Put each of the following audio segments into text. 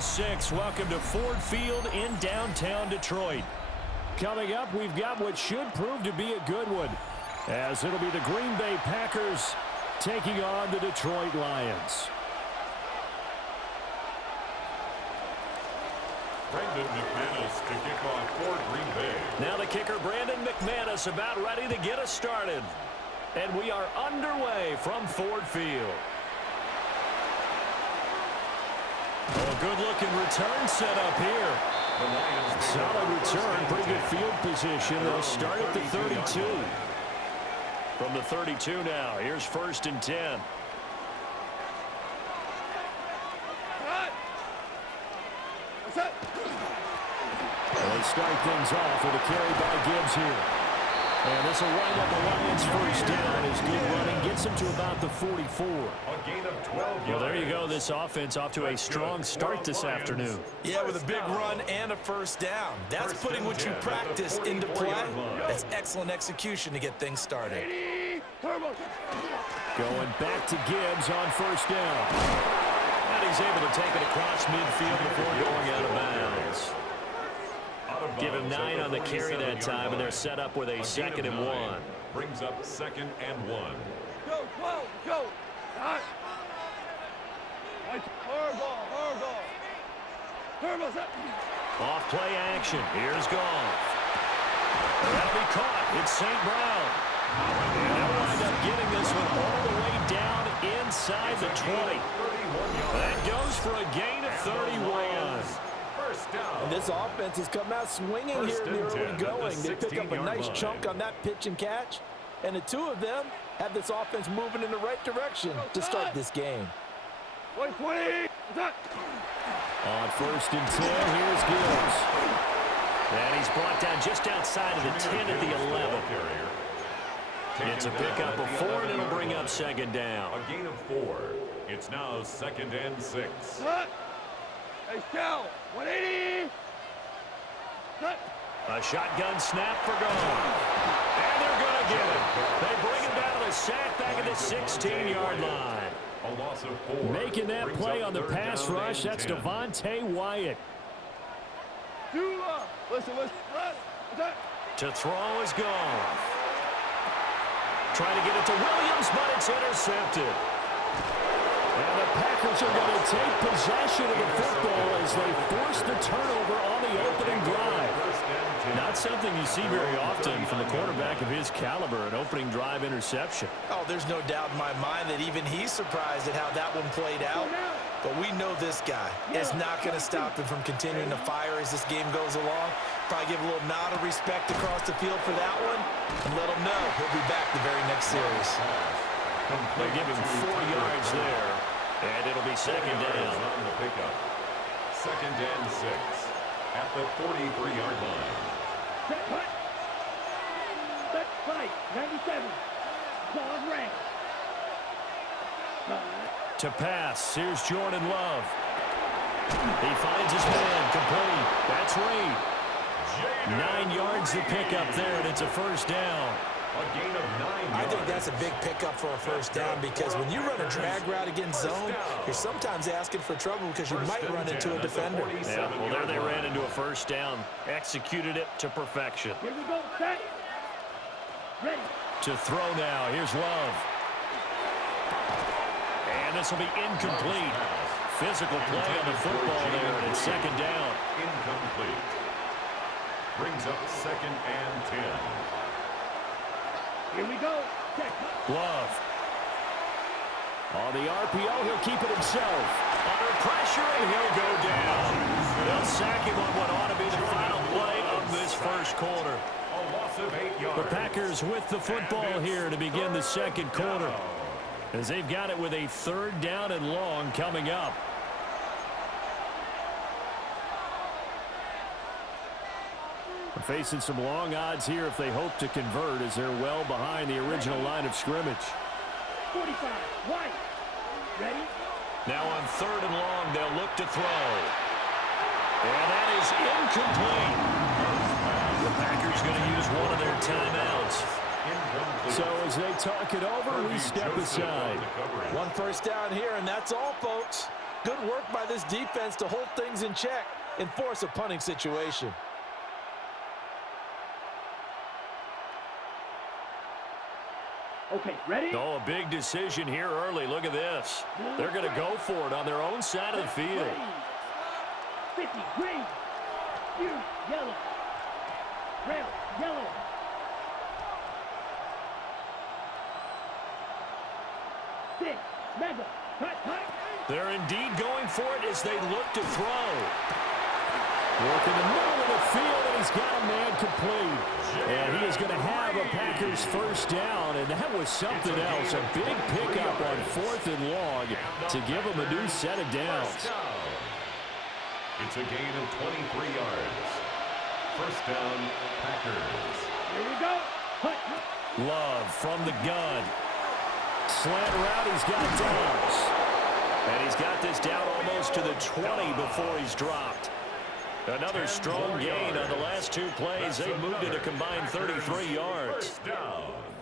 6. Welcome to Ford Field in downtown Detroit. Coming up, we've got what should prove to be a good one, as it'll be the Green Bay Packers taking on the Detroit Lions. Brandon McManus to kick off for Green Bay. Now the kicker, Brandon McManus, about ready to get us started. And we are underway from Ford Field. Oh, good-looking return set up here. Solid return, pretty good field position. They'll start at the 32. From the 32 now, here's 1st and 10. They start things off with a carry by Gibbs here. And this will wind up the Lions' first down. His good running gets him to about the 44. A gain of 12 yards. Well, there you go. This offense off to a strong start this afternoon. Yeah, with a big run and a first down. That's putting what you practice into play. That's excellent execution to get things started. Going back to Gibbs on 1st down. And he's able to take it across midfield before going out of bounds. Give him 9 on the carry that time, and they're set up with a 2nd and 1. Brings up 2nd and 1. Go. Off play action. Here's Goff. That'll be caught. It's St. Brown. And they'll wind up getting this one all the way down inside the 20. That goes for a gain of 31. And this offense has come out swinging here in the early going. They pick up a nice chunk on that pitch and catch. And the two of them have this offense moving in the right direction to start this game. On 1st and 10, here's Gibbs. And he's brought down just outside of the 10 at the 11. It's a pickup of 4, and it'll bring up 2nd down. A gain of 4. It's now 2nd and 6. Hey, Cal, 180. A shotgun snap for Goff. And they're going to get it. They bring him down to the sack back at the 16-yard line. A loss of 4. Making that play on the pass rush, that's Devontae Wyatt. Listen. To throw is Goff. Trying to get it to Williams, but it's intercepted. And the Packers are going to take possession of the football as they force the turnover on the opening drive. Not something you see very often from a quarterback of his caliber, an opening drive interception. Oh, there's no doubt in my mind that even he's surprised at how that one played out. But we know this guy is not going to stop him from continuing to fire as this game goes along. Probably give a little nod of respect across the field for that one and let him know he'll be back the very next series. They give him 4 yards there, and it'll be 2nd down. On the pickup. 2nd and 6 at the 43-yard line. Set fight, 97. Ball rank. To pass, here's Jordan Love. He finds his man, complete. That's Reed. 9 yards to pick up there, and it's a 1st down. A gain of 9 yards. I think that's a big pickup for a 1st down because when you run a drag route against zone, you're sometimes asking for trouble because you might run into a defender. Yeah, well, there they ran into a 1st down. Executed it to perfection. Here we go, set. Ready. To throw now, here's Love. And this will be incomplete. Physical play on the football there, and it's 2nd down. Incomplete. Brings up 2nd and 10. Here we go. Love. On the RPO, he'll keep it himself. Under pressure, and he'll go down. They'll sack him on what ought to be the final play of this 1st quarter. A loss of 8 yards. The Packers with the football here to begin the 2nd quarter, as they've got it with a 3rd down and long coming up. They're facing some long odds here if they hope to convert, as they're well behind the original line of scrimmage. 45, white. Ready? Now on 3rd and long, they'll look to throw. And that is incomplete. The Packers going to use one of their timeouts. So as they talk it over, we step aside. One 1st down here, and that's all, folks. Good work by this defense to hold things in check and force a punting situation. Okay, ready? Oh, a big decision here early. Look at this. They're going to go for it on their own side of the field. 50, green. You, yellow. Red, yellow. Six, mega. Cut. They're indeed going for it as they look to throw. Work in the middle of the field, and he's got a man complete. And he is going to have a Packers first down, and that was something else. A big pickup on 4th and long to give him a new set of downs. It's a gain of 23 yards. First down, Packers. Here we go. Cut. Love from the gun. Slant route, he's got Downs. And he's got this down almost to the 20 before he's dropped. Another strong gain on the last 2 plays. They moved it a combined 33 yards.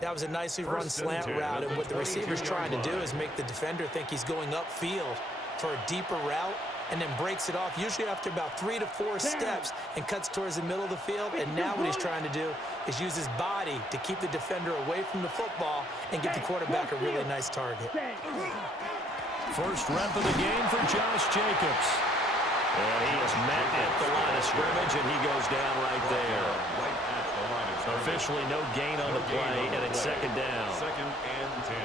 That was a nicely run slant route, and what the receiver's trying to do is make the defender think he's going upfield for a deeper route, and then breaks it off, usually after about 3 to 4 steps, and cuts towards the middle of the field. And now what he's trying to do is use his body to keep the defender away from the football and give the quarterback a really nice target. First rep of the game for Josh Jacobs. And he is met at the line of scrimmage, and he goes down right there. Officially no gain on the play, and it's second down. Second and 10.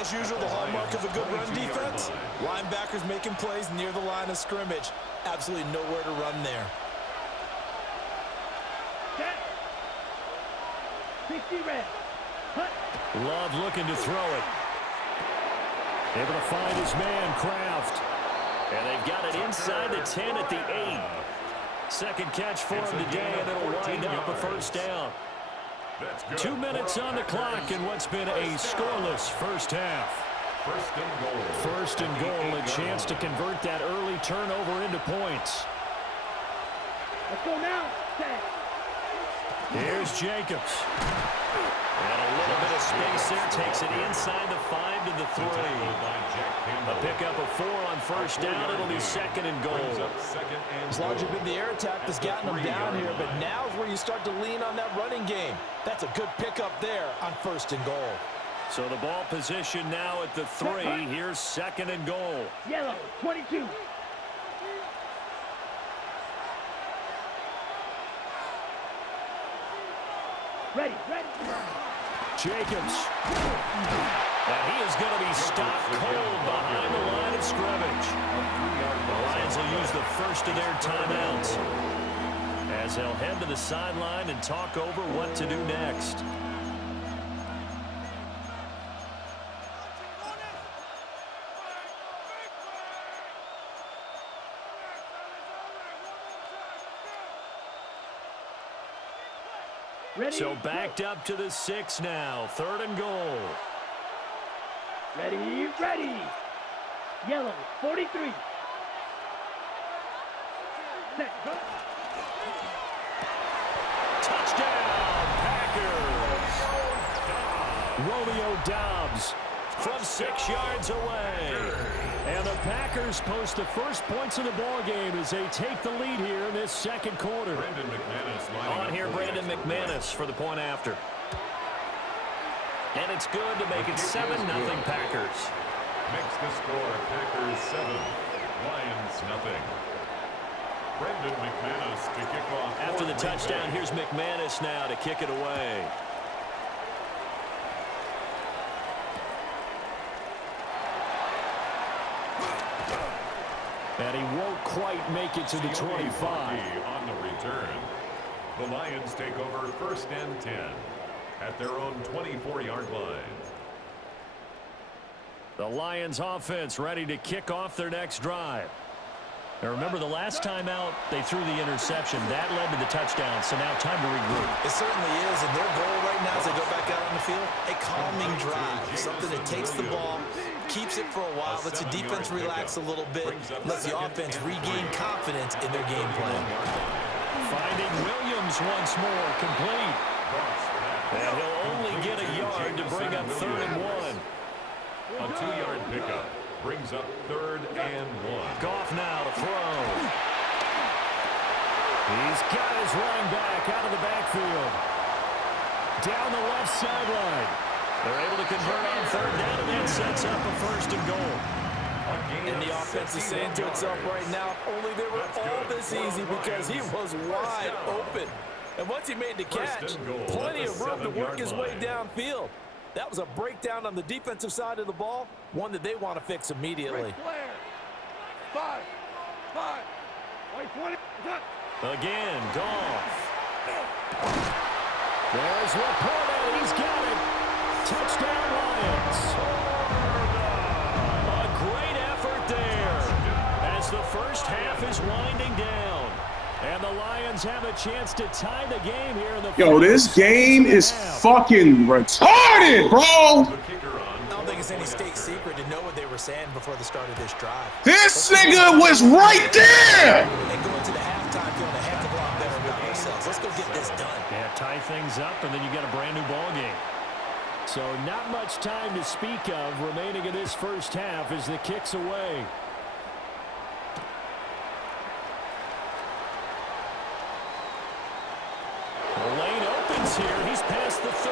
As usual, the hallmark of a good run defense, linebackers making plays near the line of scrimmage. Absolutely nowhere to run there. 60 red. Cut. Love looking to throw it. Able to find his man, Kraft. And they've got it inside the 10 at the 8. Second catch for him today, and it'll wind up a first down. 2 minutes on the clock in what's been a scoreless first half. First and goal, a chance to convert that early turnover into points. Let's go now. Set. Here's Jacobs. And a little bit of space there. Takes it inside the 5 to the 3. A pickup of 4 on first down. It'll be second and goal. As large as the air attack that's gotten them down here, but now is where you start to lean on that running game. That's a good pickup there on first and goal. So the ball position now at the 3. Here's second and goal. Yellow, 22. Ready. Jacobs. And he is going to be stopped cold behind the line of scrimmage. The Lions will use the first of their timeouts as they'll head to the sideline and talk over what to do next. Ready. So backed up to the 6 now. Third and goal. Ready. Yellow, 43. Set. Touchdown, Packers. Romeo Doubs from 6 yards away. And the Packers post the first points of the ball game as they take the lead here in this second quarter. On here, Brandon McManus for the point after. And it's good to make it 7-0 Packers. Makes the score Packers 7, Lions nothing. Brandon McManus to kick off. After the touchdown, here's McManus now to kick it away. And he won't quite make it to the 25. On the return. The Lions take over first and 10 at their own 24-yard line. The Lions offense ready to kick off their next drive. Now remember, the last time out, they threw the interception. That led to the touchdown, so now time to regroup. It certainly is, and their goal right now as they go back out on the field, a calming drive, something that takes the ball, keeps it for a while, lets the defense relax a little bit, lets the offense regain confidence in their game plan. Finding Williams once more, complete. And he'll only get a yard to bring up 3rd and 1. A 2-yard pickup. Brings up 3rd and 1. Goff now to throw. He's got his running back out of the backfield. Down the left sideline. They're able to convert on 3rd down, and that sets up a 1st and goal. And the offense is saying to itself right now, only they were all this easy because he was wide open. And once he made the catch, plenty of room to work his way downfield. That was a breakdown on the defensive side of the ball, one that they want to fix immediately. Again, Goff. There's Laporta. He's got it. Touchdown, Lions. A great effort there as the first half is winding down. And the Lions have a chance to tie the game here in the Yo, this game is fucking retarded, bro. I don't think it's any state secret to know what they were saying before the start of this drive. This nigga was right there. And going to the halftime feeling a heck of a lot better about ourselves. Let's go get this done. Yeah, tie things up, and then you got a brand new ball game. So not much time to speak of remaining in this first half as the kick's away. The lane opens here. He's past the 30.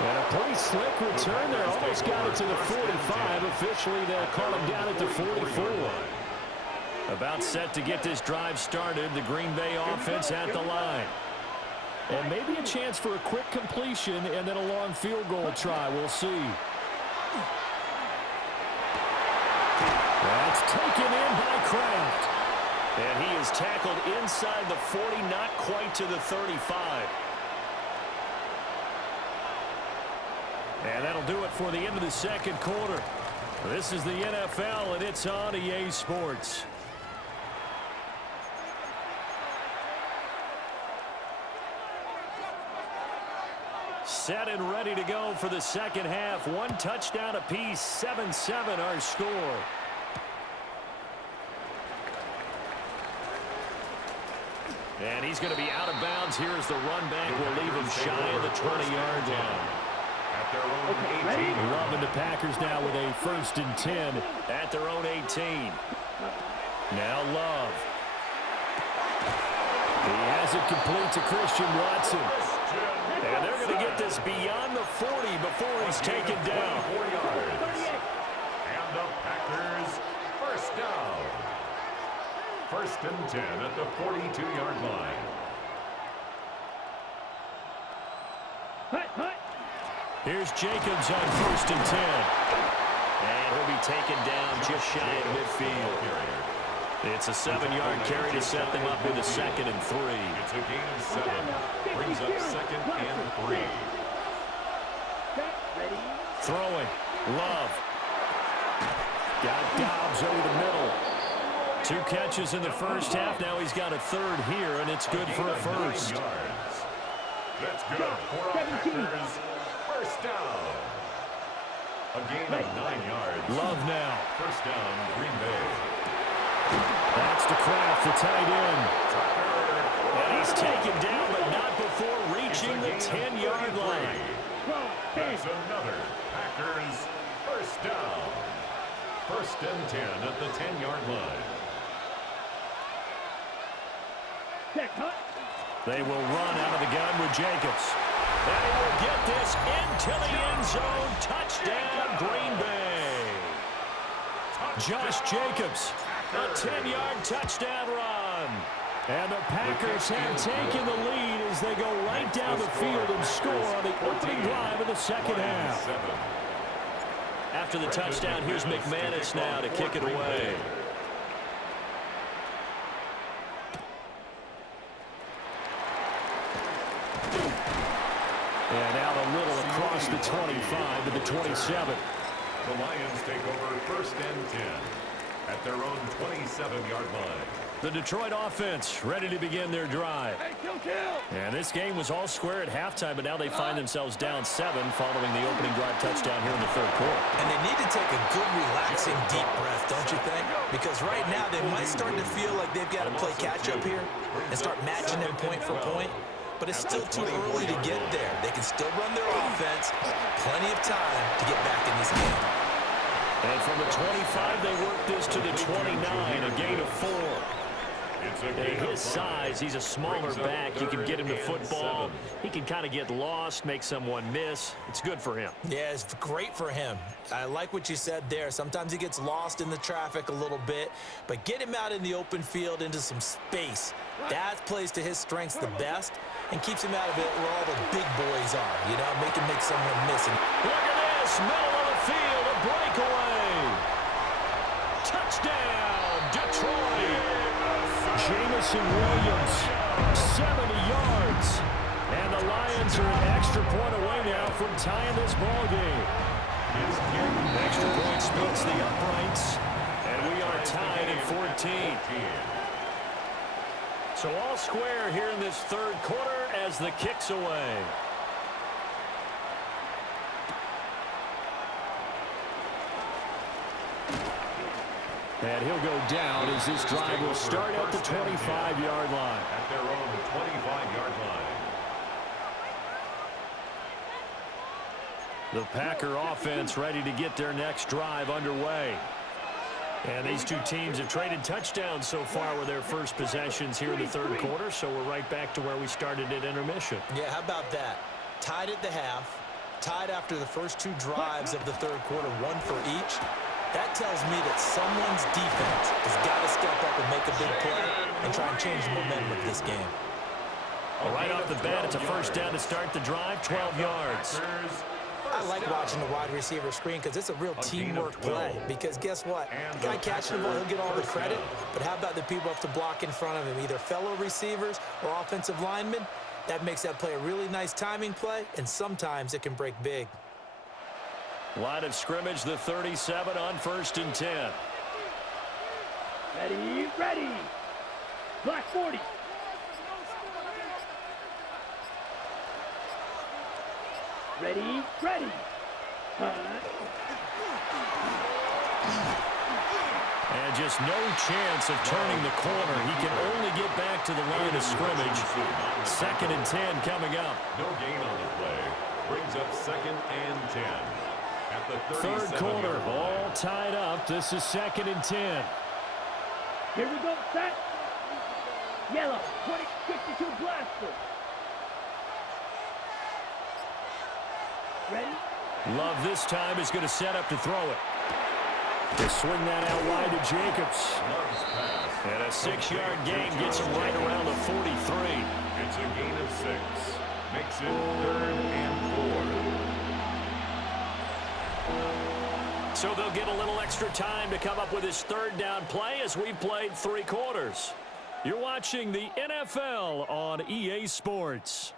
And a pretty slick return there. Almost got it to the 45. Officially, they'll call him down at the 44. About set to get this drive started. The Green Bay offense at the line. And maybe a chance for a quick completion and then a long field goal try. We'll see. That's taken in by Kraft. And he is tackled inside the 40, not quite to the 35. And that'll do it for the end of the second quarter. This is the NFL, and it's on EA Sports. Set and ready to go for the second half. One touchdown apiece, 7-7 our score. And he's going to be out of bounds here as the run back will leave him shy of the 20-yard line. At their own 18. Love and the Packers now with a 1st and 10 at their own 18. Now Love. He has it complete to Christian Watson. And they're going to get this beyond the 40 before he's taken down. 4 yards. And the Packers first down. 1st and 10 at the 42-yard line. Here's Jacobs on 1st and 10. And he'll be taken down just shy of midfield. It's a 7-yard carry to set them up with a 2nd and 3. It's a gain of 7. Brings up 2nd and 3. Throwing. Love. Got Dobbs over the middle. 2 catches in the first half. Now he's got a 3rd here, and it's good for a 1st. That's good for our Packers. First down. A gain of 9 yards. Love now. First down, Green Bay. That's to Kraft, the tight end. And he's taken down, but not before reaching the 10-yard line. That's another Packers first down. 1st and 10 at the 10-yard line. They will run out of the gun with Jacobs. And he will get this into the end zone. Touchdown, Green Bay. Josh Jacobs, a 10-yard touchdown run. And the Packers have taken the lead as they go right down the field and score on the opening drive of the second half. After the touchdown, here's McManus now to kick it away. And out a little across the 25 to the 27. The Lions take over 1st and 10 at their own 27-yard line. The Detroit offense ready to begin their drive. And this game was all square at halftime, but now they find themselves down 7 following the opening drive touchdown here in the 3rd quarter. And they need to take a good, relaxing, deep breath, don't you think? Because right now they might start to feel like they've got to play catch-up here and start matching them point for point. But it's still too early to get there. They can still run their offense. Plenty of time to get back in this game. And from the 25, they work this to the 29, a gain of 4. At his size, he's a smaller back. You can get him to football. He can kind of get lost, make someone miss. It's good for him. Yeah, it's great for him. I like what you said there. Sometimes he gets lost in the traffic a little bit, but get him out in the open field into some space. That plays to his strengths the best and keeps him out of it where all the big boys are, you know, make someone miss. Look at this, middle of the field, a breakaway. Touchdown, Detroit. Jamison Williams, 70 yards. And the Lions are an extra point away now from tying this ball game. Extra point splits the uprights, and we are tied at 14. So all square here in this third quarter as the kick's away. And he'll go down as this drive will start at the 25-yard line. At their own 25-yard line. The Packer offense ready to get their next drive underway. And these two teams have traded touchdowns so far with their first possessions here in the third quarter, so we're right back to where we started at intermission. Yeah, how about that? Tied at the half, tied after the first two drives of the third quarter, one for each. That tells me that someone's defense has got to step up and make a big play and try and change the momentum of this game. Well, right off the bat, it's a first down to start the drive, 12 yards. I like watching the wide receiver screen because it's a real teamwork play. Because guess what? The guy catching the ball, he'll get all the credit. But how about the people up to block in front of him, either fellow receivers or offensive linemen? That makes that play a really nice timing play, and sometimes it can break big. Line of scrimmage, the 37 on 1st and 10. Ready, ready. Black 40. Ready, ready. And just no chance of turning the corner. He can only get back to the line of scrimmage. 2nd and 10 coming up. No gain on the play. Brings up 2nd and 10. At the Third quarter, all tied up. This is 2nd and 10. Here we go, set. Yellow, 20-52 blaster. Ready? Love this time is going to set up to throw it. To swing that out wide to Jacobs. And a 6-yard gain gets him right around the 43. It's a gain of 6. Makes it 3rd and 4. So they'll get a little extra time to come up with his 3rd down play as we've played 3 quarters. You're watching the NFL on EA Sports.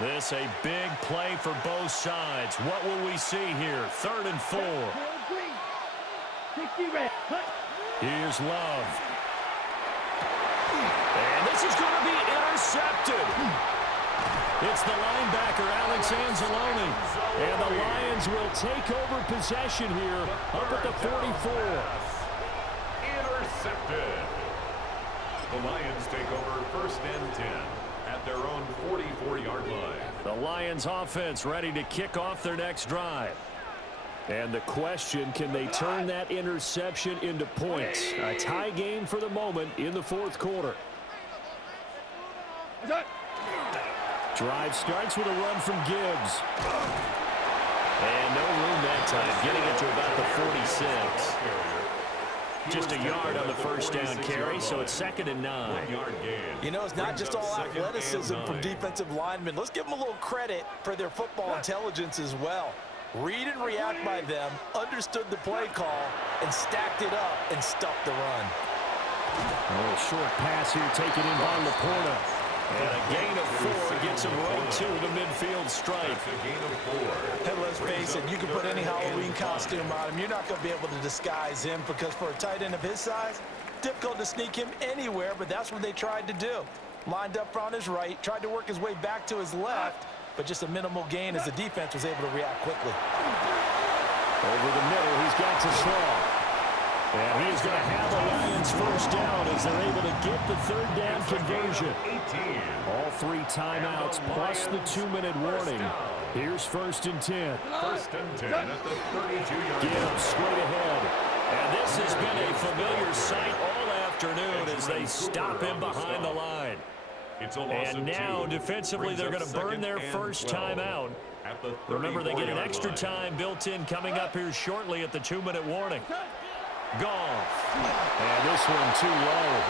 This a big play for both sides. What will we see here? 3rd and 4. 60 red. Here's Love. And this is going to be intercepted. It's the linebacker, Alex Anzalone. And the Lions will take over possession here up at the 44. Intercepted. The Lions take over 1st and 10 at their own 44-yard line. The Lions offense ready to kick off their next drive. And the question, can they turn that interception into points? A tie game for the moment in the 4th quarter. Drive starts with a run from Gibbs. And no room that time, getting it to about the 46. Just a yard on the 1st down carry, so it's 2nd and 9. You know, it's not just all athleticism from defensive linemen. Let's give them a little credit for their football intelligence as well. Read and react by them, understood the play call, and stacked it up and stuffed the run. A little short pass here taken in by Laporta. And a gain of 4 gets him right to the midfield stripe. A gain of 4. Hey, let's face it, you can put any Halloween costume on him. You're not going to be able to disguise him because for a tight end of his size, difficult to sneak him anywhere, but that's what they tried to do. Lined up on his right, tried to work his way back to his left, but just a minimal gain as the defense was able to react quickly. Over the middle, he's got to throw. And he is going to have the Lions first down as they're able to get the third down conversion. All 3 timeouts plus the 2-minute warning. Here's 1st and 10. 1st and 10 at the 32-yard line. Gibbs straight ahead. And this has been a familiar sight all afternoon as they stop him behind the line. And now, defensively, they're going to burn their first timeout. Remember, they get an extra time built in coming up here shortly at the 2-minute warning. Goff. And this one too low.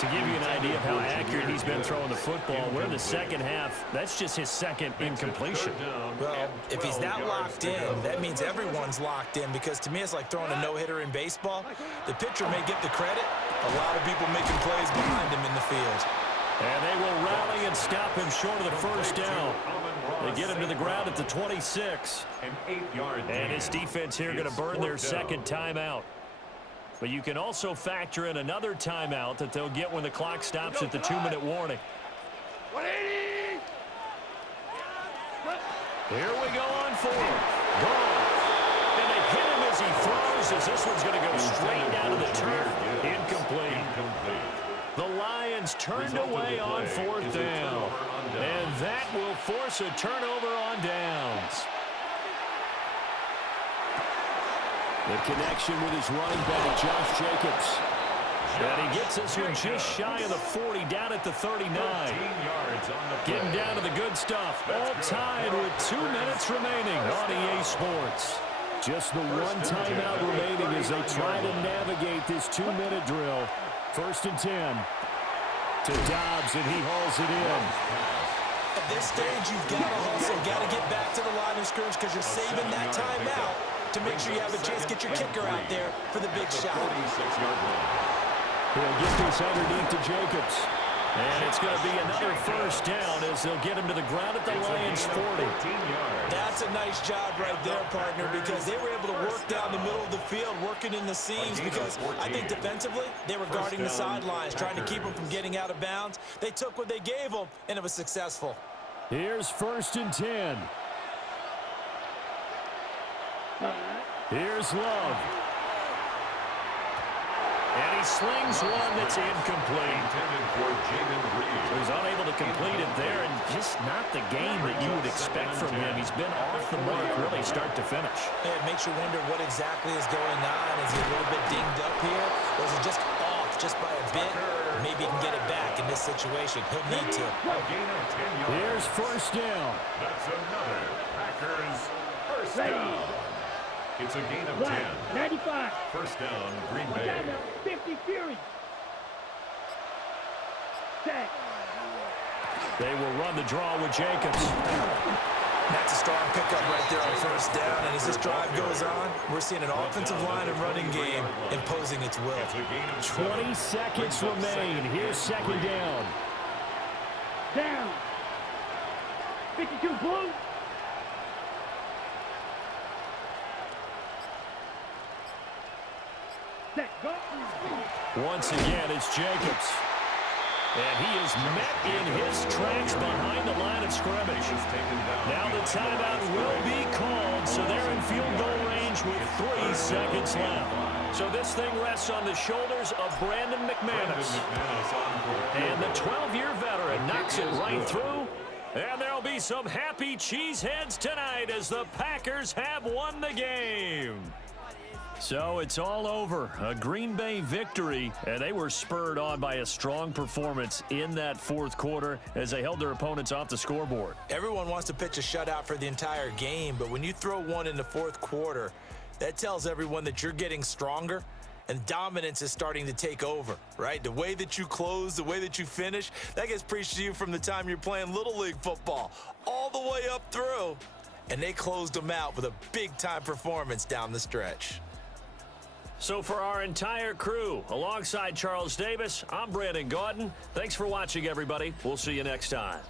To give you an idea of how accurate he's been throwing the football, we're in the second half. That's just his second incompletion. Well, if he's that locked in, that means everyone's locked in, because to me it's like throwing a no-hitter in baseball. The pitcher may get the credit. A lot of people making plays behind him in the field. And they will rally and stop him short of the first down. They get him to the ground at the 26. And his defense here going to burn their second timeout. But you can also factor in another timeout that they'll get when the clock stops at the 2-minute warning. 180. Here we go on 4th. Goff. And they hit him as he throws, as this one's going to go straight down to the turf. Incomplete. The Lions turned away on 4th down. And that will force a turnover on downs. The connection with his running back, Josh Jacobs. And he gets this one just shy of the 40, down at the 39. Getting down to the good stuff. All tied with 2 minutes remaining on EA Sports. Just the one timeout remaining as they try to navigate this 2-minute drill. 1st and 10 to Dobbs, and he hauls it in. At this stage, you've got to hustle, got to get back to the line of scrimmage, because you're saving that timeout to make sure you have a chance to get your kicker out there for the big shot. He'll get this underneath to Jacobs. And it's going to be another first down as they'll get him to the ground at the Lions' 40. That's a nice job right there, partner, because they were able to work down the middle of the field, working in the seams, because I think defensively they were guarding the sidelines, trying to keep them from getting out of bounds. They took what they gave them, and it was successful. Here's 1st and 10. Here's Love. And he slings one that's incomplete. He was unable to complete it there, and just not the game that you would expect from him. He's been off the mark really start to finish. It makes you wonder what exactly is going on. Is he a little bit dinged up here, or is he just off just by a bit? Maybe he can get it back in this situation. He'll need to. Here's 1st down. That's another Packers first down. It's a gain of 10. 95. First down, Green Bay. 50 Fury. 10. They will run the draw with Jacobs. That's a strong pickup right there on 1st down. And as this drive goes on, we're seeing an offensive line and running game imposing its will. 20 seconds remain. Here's 2nd down. Down. 52 blue. Set. Go. Once again, it's Jacobs. And he is met in his tracks behind the line of scrimmage. Now the timeout will be called, so they're in field goal range with 3 seconds left. So this thing rests on the shoulders of Brandon McManus. And the 12-year veteran knocks it right through. And there'll be some happy cheeseheads tonight as the Packers have won the game. So it's all over. A Green Bay victory, and they were spurred on by a strong performance in that 4th quarter as they held their opponents off the scoreboard. Everyone wants to pitch a shutout for the entire game, but when you throw one in the 4th quarter, that tells everyone that you're getting stronger and dominance is starting to take over, right? The way that you close, the way that you finish, that gets preached to you from the time you're playing Little League football all the way up through, and they closed them out with a big-time performance down the stretch. So for our entire crew, alongside Charles Davis, I'm Brandon Gaudin. Thanks for watching, everybody. We'll see you next time.